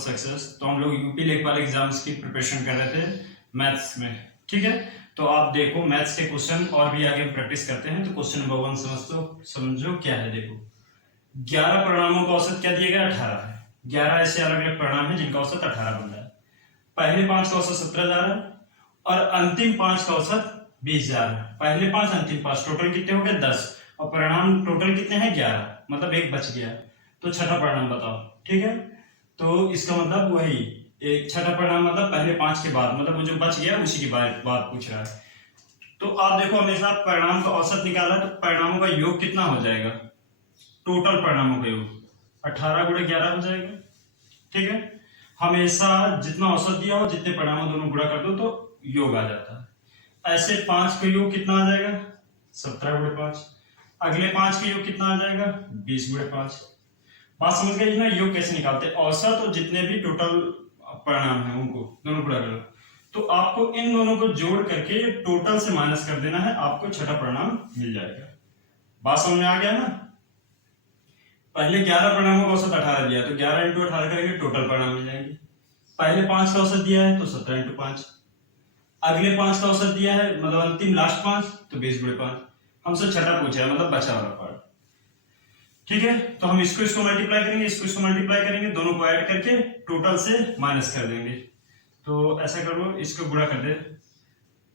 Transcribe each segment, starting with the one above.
Success. तो हम लोग यूपी लेखपाल एग्जाम्स की प्रिपरेशन कर रहे थे मैथ्स में, ठीक है। तो आप देखो मैथ्स के क्वेश्चन और भी आगे प्रैक्टिस करते हैं। तो क्वेश्चन नंबर 1 समझो क्या है। देखो 11 परिणामों का औसत क्या दिया गया, 18 है। 11 ऐसे अलग अलग परिणाम है जिनका औसत 18 बन रहा है। पहले 5 का औसत 17,000 है और अंतिम 5 का औसत 20,000 है। पहले 5 अंतिम 5 टोटल कितने हो गए 10 और परिणाम टोटल कितने हैं 11, मतलब एक बच गया। तो छठा परिणाम बताओ, ठीक है। तो इसका मतलब वही एक छठा परिणाम मतलब पहले 5 के बाद, मतलब वो जो बच गया उसी की बात पूछ रहा है। तो आप देखो हमेशा परिणाम का औसत निकाला तो परिणामों का योग कितना हो जाएगा, टोटल परिणामों का योग 18 गुणे 11 हो जाएगा, ठीक है। हमेशा जितना औसत दिया हो जितने परिणामों दोनों गुणा कर दो तो योग आ जाता है। ऐसे 5 का योग कितना आ जाएगा 17 गुणे 5। अगले 5 का योग कितना आ जाएगा 20 गुणे 5। बात समझ गए ना, योग कैसे निकालते हैं। औसत और जितने भी टोटल परिणाम है उनको दोनों गुणा करो। तो आपको इन दोनों को जोड़ करके टोटल से माइनस कर देना है, आपको छठा परिणाम मिल जाएगा। बात समझ में आ गया ना। पहले 11 परिणामों का औसत 18 दिया तो 11 इंटू 18 करेंगे टोटल परिणाम मिल जाएंगे। पहले 5 का औसत दिया है तो 17 इंटू 5। अगले 5 का औसत दिया है मतलब अंतिम लास्ट 5 तो 20 गुणे 5। हमसे छठा पूछा है मतलब बचा वाला पार्ट, ठीक है। तो हम इसको मल्टीप्लाई करेंगे, इसको मल्टीप्लाई करेंगे, दोनों को ऐड करके टोटल से माइनस कर देंगे। तो ऐसा करो इसको गुणा कर दे,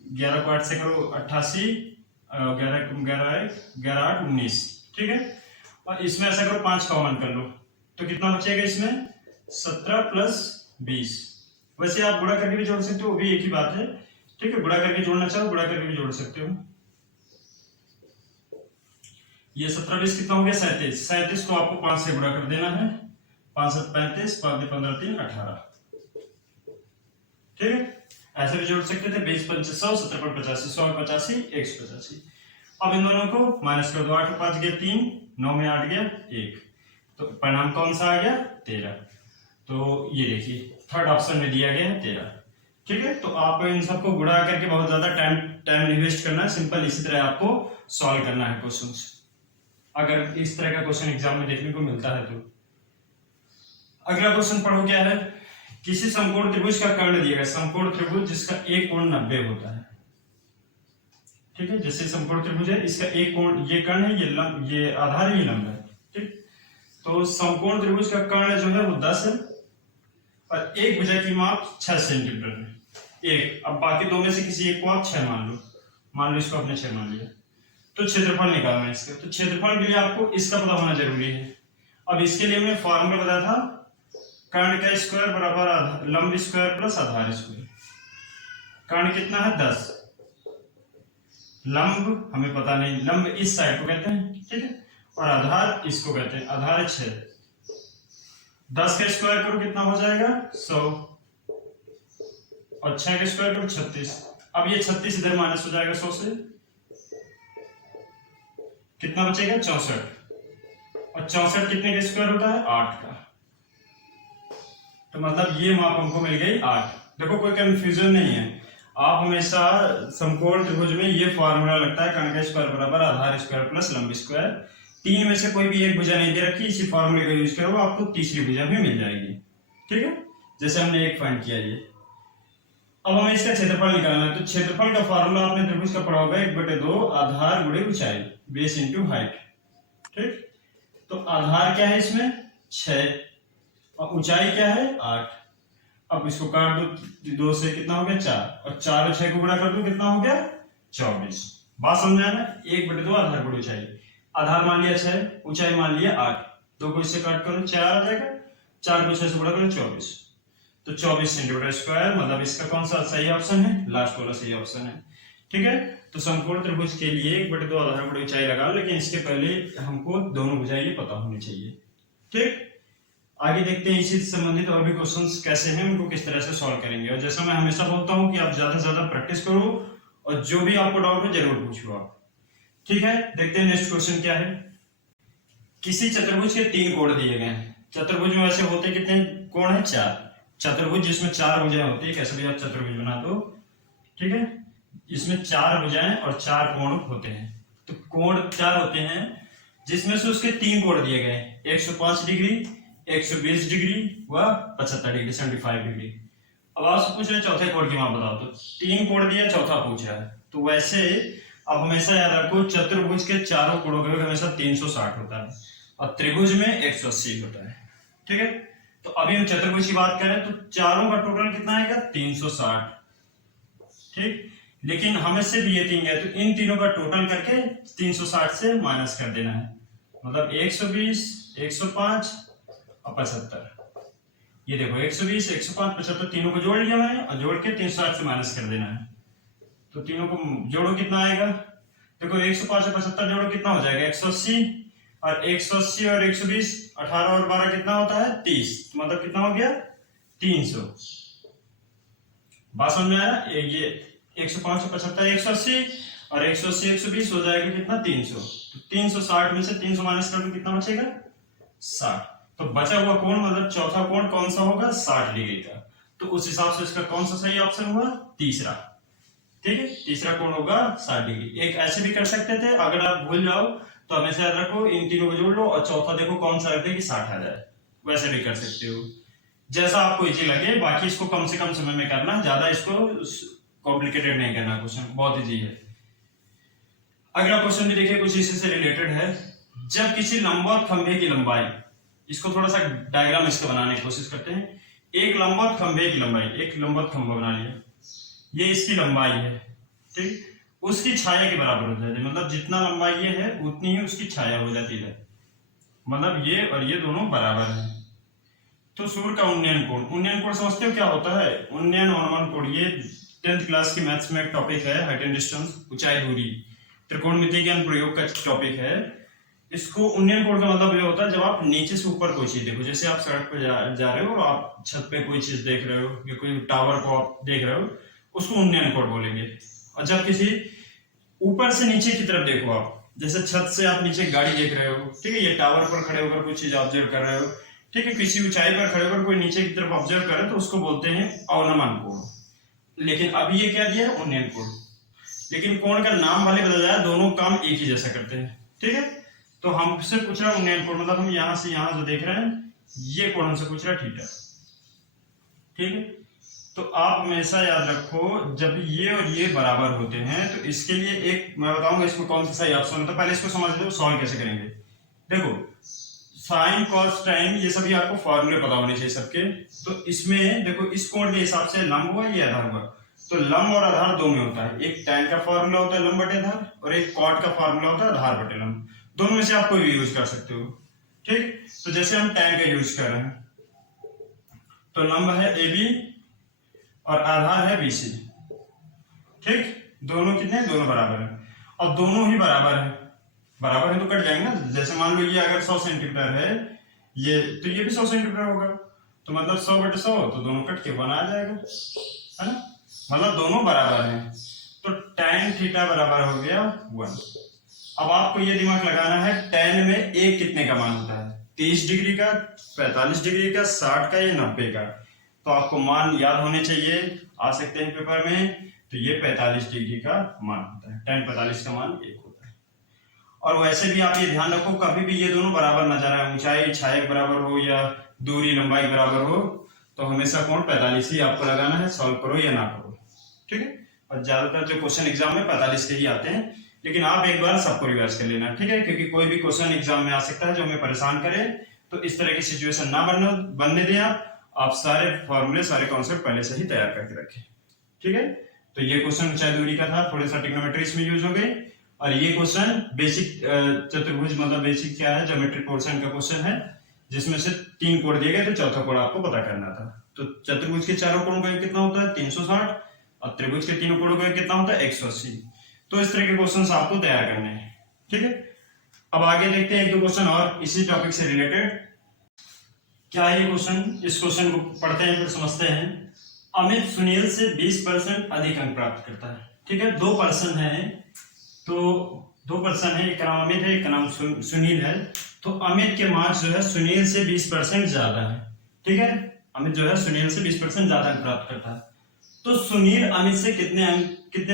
11 को 8 से करो 88, 11 8 19, ठीक है। और इसमें ऐसा करो 5 कॉमन कर लो तो कितना बचेगा इसमें 17 प्लस 20। वैसे आप गुणा करके भी जोड़ सकते हो, वो भी एक ही बात है, ठीक है। गुणा करके जोड़ना चाहो गुणा करके भी जोड़ सकते हो। ये 17 20 कितना हो गया 37। 37 को आपको 5 से गुणा कर देना है, 5 7 35, 5 15 3 18, ठीक है। ऐसे भी जोड़ सकते थे 20 5 100, 70 पर 85, 100 में 85, 185। अब इन दोनों को माइनस कर दो, 8 5 गया 3, 9 में 8 गया 1, तो परिणाम कौन सा आ गया 13। तो ये देखिए थर्ड ऑप्शन में दिया गया है 13, ठीक है। तो आप इन सबको गुणा करके बहुत ज्यादा टाइम इन्वेस्ट करना है, सिंपल इसी तरह आपको सॉल्व करना है क्वेश्चंस, अगर इस तरह का क्वेश्चन एग्जाम में देखने को मिलता है तो। अगला क्वेश्चन पढ़ो क्या है। किसी समकोण त्रिभुज का कर्ण दिया गया, समकोण त्रिभुज जिसका एक कोण 90 होता है, ठीक है। जैसे समकोण त्रिभुज है इसका एक कोण, ये कर्ण है, ये आधार, ये लंब है, ठीक। तो समकोण त्रिभुज का कर्ण जो है वो 10 है और एक भुजा की माप 6 सेंटीमीटर है एक। अब बाकी दो में से किसी एक को आप 6 मान लो इसको आपने 6 मान लिया। तो क्षेत्रफल निकालना है इसका, तो क्षेत्रफल के लिए आपको इसका पता होना जरूरी है। अब इसके लिए हमने फॉर्मूला बताया था कर्ण का स्क्वायर बराबर लंब स्क्वायर प्लस आधार स्क्वायर। कर्ण कितना है 10, लंब हमें पता नहीं, लंब इस साइड को कहते हैं, ठीक है, और आधार इसको कहते हैं, आधार 6। 10 का स्क्वायर करो कितना हो जाएगा 100 और 6 का स्क्वायर करो 36। अब ये 36 इधर माइनस हो जाएगा 100 से, कितना बचेगा 64, और 64 कितने का स्क्वायर होता है 8 का। तो मतलब ये माप हमको मिल गई 8। देखो कोई कंफ्यूजन नहीं है, आप हमेशा समकोण त्रिभुज में ये फॉर्मूला लगता है कर्ण का स्क्वायर बराबर आधार स्क्वायर प्लस लंब स्क्वायर। तीन में से कोई भी एक भुजा नहीं दे रखी, इसी फॉर्मूले का यूज करो आपको तीसरी भुजा भी मिल जाएगी, ठीक है, जैसे हमने एक फाइंड किया ये। अब हमें इसका क्षेत्रफल निकालना है, तो क्षेत्रफल का फॉर्मूला आपने त्रिभुज का पढ़ा होगा 1/2 आधार गुणे ऊंचाई, बेस इंटू हाइट, ठीक। तो आधार क्या है इसमें 6 और ऊंचाई क्या है 8। अब इसको काट दो, 2 से कितना हो गया 4 और 4 और 6 को गुणा कर दो कितना हो गया 24। बात समझ आया ना, 1/2 आधार गुणे ऊंचाई। आधार मान लिया 6, ऊंचाई मान लिया 8, 2 को इससे काट करो 4 आ जाएगा, 4 को 6 से गुणा करो 24, तो 24 सेंटीमीटर स्क्वायर, मतलब इसका कौन सा सही ऑप्शन है, लास्ट वाला सही ऑप्शन है, ठीक है। तो समकोण त्रिभुज के लिए 1/2 आधार गुणे ऊंचाई लगाओ, लेकिन इसके पहले हमको दोनों भुजाएं ये पता होनी चाहिए, ठीक। आगे देखते हैं इसी से संबंधित और भी क्वेश्चंस कैसे हैं, उनको किस तरह से सॉल्व करेंगे। और जैसा मैं हमेशा बोलता हूं कि आप ज्यादा से ज्यादा प्रैक्टिस करो और जो भी आपको डाउट हो जरूर पूछो आप, ठीक है। देखते हैं नेक्स्ट क्वेश्चन क्या है। किसी चतुर्भुज के 3 कोण दिए गए हैं। चतुर्भुज में वैसे होते कितने कोण है 4। चतुर्भुज जिसमें 4 भुजाएं होती है, कैसे भी आप चतुर्भुज बना दो, ठीक है। इसमें 4 भुजाएं और 4 कोण होते हैं। तो कोण 4 होते हैं जिसमें से उसके 3 कोण दिए गए, 105 डिग्री, 120 डिग्री व 75 डिग्री 75 डिग्री। अब आपसे पूछ रहे हैं चौथे कोण की मान बताओ, तो 3 कोण दिया, चौथा पूछा है। तो वैसे अब हमेशा याद रखो चतुर्भुज के चारों कोणों का योग हमेशा 360 होता है और त्रिभुज में 180 होता है। ठीक है, तो अभी हम चतुर्भुज की बात करें तो चारों का टोटल कितना आएगा 360। ठीक, लेकिन हमें सिर्फ ये 3 है तो इन तीनों का टोटल करके 360 से माइनस कर देना है, मतलब 120, 105 और 75। ये देखो 120, 105, 75 तीनों को जोड़ लिया मैंने और जोड़ के 360 से माइनस कर देना है। तो तीनों को जोड़ो कितना आएगा, देखो 105 से 75 जोड़ो कितना हो जाएगा 180, और 180 और 120 18 और 12 कितना होता है 30, तो मतलब कितना हो गया 300। बात समझ में आया? ये 105 से 75 180 और 180 120 हो जाएगा कितना 300। तो 360 में से 300 माइनस कर दो कितना बचेगा 60। तो बचा हुआ कोण मतलब चौथा कोण कौन सा होगा 60 डिग्री का। तो उस हिसाब से इसका कौन सा सही ऑप्शन हुआ तीसरा। ठीक है, तीसरा कोण होगा 60 डिग्री। एक ऐसे भी कर सकते थे, अगर आप भूल जाओ तो हमेशा याद रखो इन तीनों को जोड़ लो और चौथा देखो कौन सा रखते कि 60 आ जाए, वैसे भी कर सकते हो जैसा आपको इजी लगे। बाकी इसको कम से कम समय में करना, ज्यादा इसको कॉम्प्लिकेटेड नहीं करना, क्वेश्चन बहुत इजी है। अगला क्वेश्चन भी देखिए कुछ इसी से रिलेटेड है। जब किसी लंबवत खंभे की लंबाई, इसको थोड़ा सा डायग्राम इसका बनाने की कोशिश करते हैं। एक लंबवत खंभे की लंबाई, एक लंबवत खंभा बना लिया, ये इसकी लंबाई है। ठीक, उसकी छाया के बराबर हो जाती है, मतलब जितना लंबाई ये है उतनी ही उसकी छाया हो जाती है, मतलब ये और ये दोनों बराबर है। तो सूर्य का उन्नयन कोण, उन्नयन कोण समझते हो क्या होता है? उन्नयन अवनमन कोण, ये 10th क्लास की मैथ्स में एक टॉपिक है, हाइट एंड डिस्टेंस, ऊंचाई दूरी, त्रिकोणमिति ज्ञान प्रयोग का टॉपिक है। इसको उन्नयन कोण का मतलब ये होता है जब आप नीचे से ऊपर कोई चीज देखो, जैसे आप सड़क पर जा रहे हो और आप छत पे कोई चीज देख रहे हो या कोई टावर को आप देख रहे हो, उसको उन्नयन कोण बोलेंगे। और जब किसी ऊपर से नीचे की तरफ देखो आप, जैसे छत से आप नीचे गाड़ी देख रहे हो, ठीक है, ये टावर पर खड़े होकर कुछ चीज ऑब्जर्व कर रहे हो, ठीक है, किसी ऊंचाई पर खड़े होकर कोई नीचे की तरफ ऑब्जर्व कर रहे हो तो उसको बोलते हैं अवनमन कोण। लेकिन अभी ये क्या दिया है उन्नयन कोण, लेकिन कोण का नाम भले बदल जाए, दोनों काम एक ही जैसा करते हैं। ठीक है, तो हमसे पूछ रहा है उन्नयन कोण, मतलब हम यहां से यहां जो देख रहे हैं ये कोण हमसे पूछ रहा है थीटा। ठीक है, तो आप हमेशा याद रखो जब ये और ये बराबर होते हैं तो इसके लिए एक मैं बताऊंगा इसमें कौन सा सही ऑप्शन होता है। पहले इसको समझ लो सॉल्व कैसे करेंगे। देखो साइन कॉस टाइम ये सभी आपको फॉर्मूले पता होने चाहिए सबके। तो इसमें देखो इस कोण के हिसाब से लंब हुआ ये आधार हुआ, तो लंब और आधार दो में होता है, एक tan का फॉर्मूला होता है लंब बटे आधार और एक cot का फॉर्मूला होता है आधार बटे लंब। दोनों में से आप कोई भी यूज कर सकते हो। ठीक, तो जैसे हम tan का यूज कर रहे हैं तो लंब है AB और आधार है BC। ठीक, दोनों कितने, दोनों बराबर है और दोनों ही बराबर है, बराबर है तो कट जाएंगे ना। जैसे मान लो ये अगर 100 सेंटीमीटर है ये, तो ये भी 100 सेंटीमीटर होगा, तो मतलब 100 बटे 100 तो दोनों कट के 1 आ जाएगा, है ना, मतलब दोनों बराबर हैं। तो tan थीटा बराबर हो गया 1। अब आपको ये दिमाग लगाना है tan में एक कितने का मान होता है, 30 डिग्री का, 45 डिग्री का, 60 का या 90 का। तो आपको मान याद होने चाहिए, आ सकते हैं पेपर में। तो ये 45 डिग्री का मान होता है, tan 45 का मान 1 होता है। और वैसे भी आप ये ध्यान रखो कभी भी ये दोनों बराबर नजर आए, ऊंचाई छाया बराबर हो या दूरी लंबाई बराबर हो, तो हमेशा कोण 45 ही आपको लगाना है, सॉल्व करो या ना करो। ठीक है, और ज्यादातर जो क्वेश्चन एग्जाम में 45 के ही आते हैं, लेकिन आप एक बार सबको रिवर्स कर लेना। ठीक है, क्योंकि कोई भी क्वेश्चन एग्जाम में आ सकता है जो हमें परेशान करे, तो इस तरह की सिचुएशन ना बनने दें। आप सारे फॉर्मूले सारे कॉन्सेप्ट पहले से ही तैयार करके रखें। ठीक है, तो ये क्वेश्चन ऊंचाई दूरी का था, थोड़े सा ट्रिग्नोमेट्री इसमें यूज हो गई। और ये क्वेश्चन बेसिक चतुर्भुज मतलब बेसिक क्या है, ज्योमेट्रिक पोर्शन का क्वेश्चन है, जिसमें से 3 कोण दिए गए तो चौथा कोण आपको पता करना था। तो चतुर्भुज के चारों कोणों का कितना होता है 360 और त्रिभुज के तीनों कोणों का कितना होता है 180। तो इस तरह के क्वेश्चंस आपको तैयार करने हैं। ठीक है, अब आगे देखते हैं एक दो क्वेश्चन और इसी टॉपिक से रिलेटेड। क्या है ये क्वेश्चन, इस क्वेश्चन को पढ़ते हैं फिर समझते हैं। अमित सुनील से 20% अधिक अंक प्राप्त करता है। ठीक है, 2 पर्सन है, तो 2 पर्सन है, एक का नाम अमित है, एक का नाम सुनील है। तो अमित के मार्क्स जो है सुनील से 20% ज्यादा है। ठीक है, अमित जो है सुनील से 20% ज्यादा अंक प्राप्त करता है। तो सुनील अमित से कितने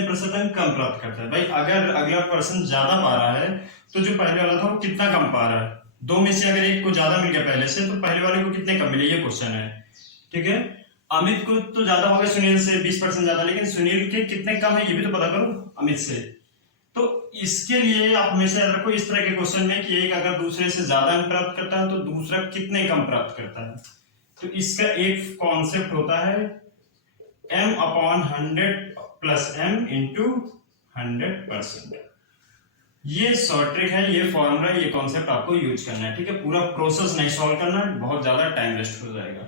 प्रतिशत अंक कम प्राप्त करता है। भाई अगर अगला पर्सन ज्यादा पा रहा है तो जो पहले वाला था वो कितना कम पा रहा है, दो में से अगर एक को ज्यादा मिल गया पहले से, तो पहले वाले को कितने कम मिले, ये क्वेश्चन है। ठीक है, अमित को तो ज्यादा हो गया सुनील से 20% ज्यादा, लेकिन सुनील के कितने कम है ये भी तो पता करो अमित से। तो इसके लिए आप हमेशा याद रखो इस तरह के क्वेश्चन में कि एक अगर दूसरे से ज्यादा अंक प्राप्त करता है तो दूसरा कितने कम प्राप्त करता है। तो इसका एक कॉन्सेप्ट होता है m/100 + m × 100%। ये शॉर्ट ट्रिक है, ये फॉर्मूला, ये कॉन्सेप्ट आपको यूज करना है। ठीक है, पूरा प्रोसेस नहीं सॉल्व करना है, बहुत ज्यादा टाइम वेस्ट हो जाएगा।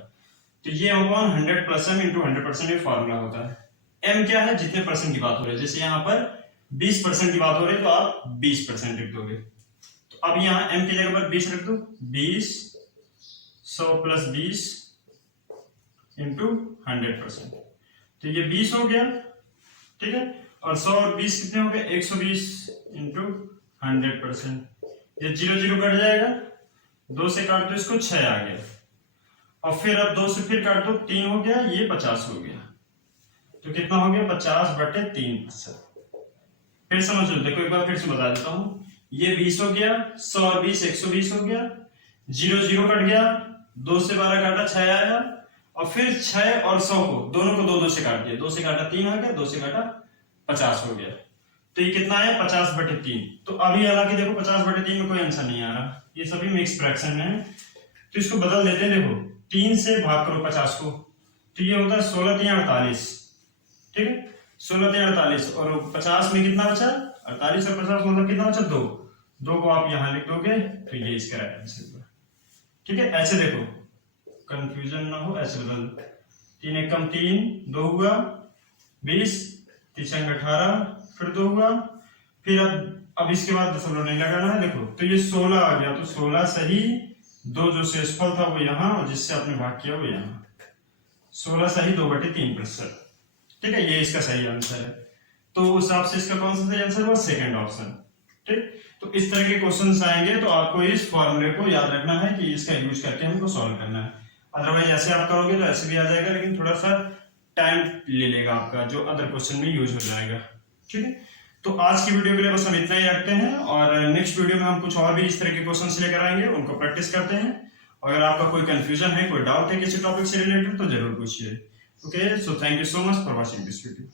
तो ये m/100 + m × 100% ये फॉर्मूला होता है। m क्या है, जितने परसेंट की बात हो रही है, जैसे यहाँ पर 20% की बात हो रही है तो आप 20% लिख दोगे। तो अब यहाँ m की जगह पर 20 रख दो, 20 100 + 20 × 100%। तो ये 20 हो गया। ठीक है, और 100 और 20 कितने हो गए, 120 × 100%। ये 0 0 कट जाएगा, 2 से काट दो इसको, 6 आ गया। और फिर अब 2 से फिर काट दो, 3 हो गया, ये 50 हो गया। तो कितना हो गया, 50/3%। फिर समझ लो, देखो एक बार फिर से बता देता हूं। ये 20 हो गया, 100 और 20 120 हो गया, 0 0 कट गया, 2 से 12 काटा, 6 आया। और फिर 6 और 100 को दोनों को 2 2 से काट दिया, 2 से काटा 3 आ गया, 2 से काटा 50 हो गया। तो ये कितना है, 50/3। तो अभी हालांकि देखो 50/3 में कोई आंसर नहीं आ रहा, ये सभी मिक्स फ्रैक्शन है। तो इसको बदल देते हैं, देखो 3 से भाग करो 50 को, तो ये होता है 16 3 48। ठीक है, 16 3 48 और 50 में कितना बचा, 48 और 50 मतलब कितना बचा, 2। 2 को आप यहां लिख दोगे तो ये इसका राइट आंसर होगा। ठीक है, ऐसे देखो कंफ्यूजन ना हो, ऐसे बदल। 3 1 कम 3, 2 हुआ 20, 3 18, फिर 2 हुआ, फिर अब इसके बाद दशमलव नहीं लगाना है। देखो तो ये 16 आ गया, तो 16 सही, 2 जो शेषफल था वो यहाँ, और जिससे आपने भाग किया वो यहाँ। 16 सही, 2/3%। ठीक है, ये इसका सही आंसर है। तो उस हिसाब से इसका कौन सा सही आंसर हुआ, सेकंड ऑप्शन। ठीक, तो इस तरह के क्वेश्चंस आएंगे तो आपको इस फॉर्मूले को याद रखना है कि इसका यूज करके हमको सॉल्व करना है। अदरवाइज ऐसे आप करोगे तो ऐसे भी आ जाएगा, लेकिन थोड़ा सा टाइम ले लेगा आपका, जो अदर क्वेश्चन में यूज हो जाएगा। ठीक है, तो आज की वीडियो के लिए बस हम इतना ही रखते हैं, और नेक्स्ट वीडियो में हम कुछ और भी इस तरह के क्वेश्चन लेकर आएंगे, उनको प्रैक्टिस करते हैं। अगर आपका कोई कंफ्यूजन है, कोई डाउट है किसी टॉपिक से रिलेटेड, तो जरूर पूछिए। Okay, so thank you so much for watching this video.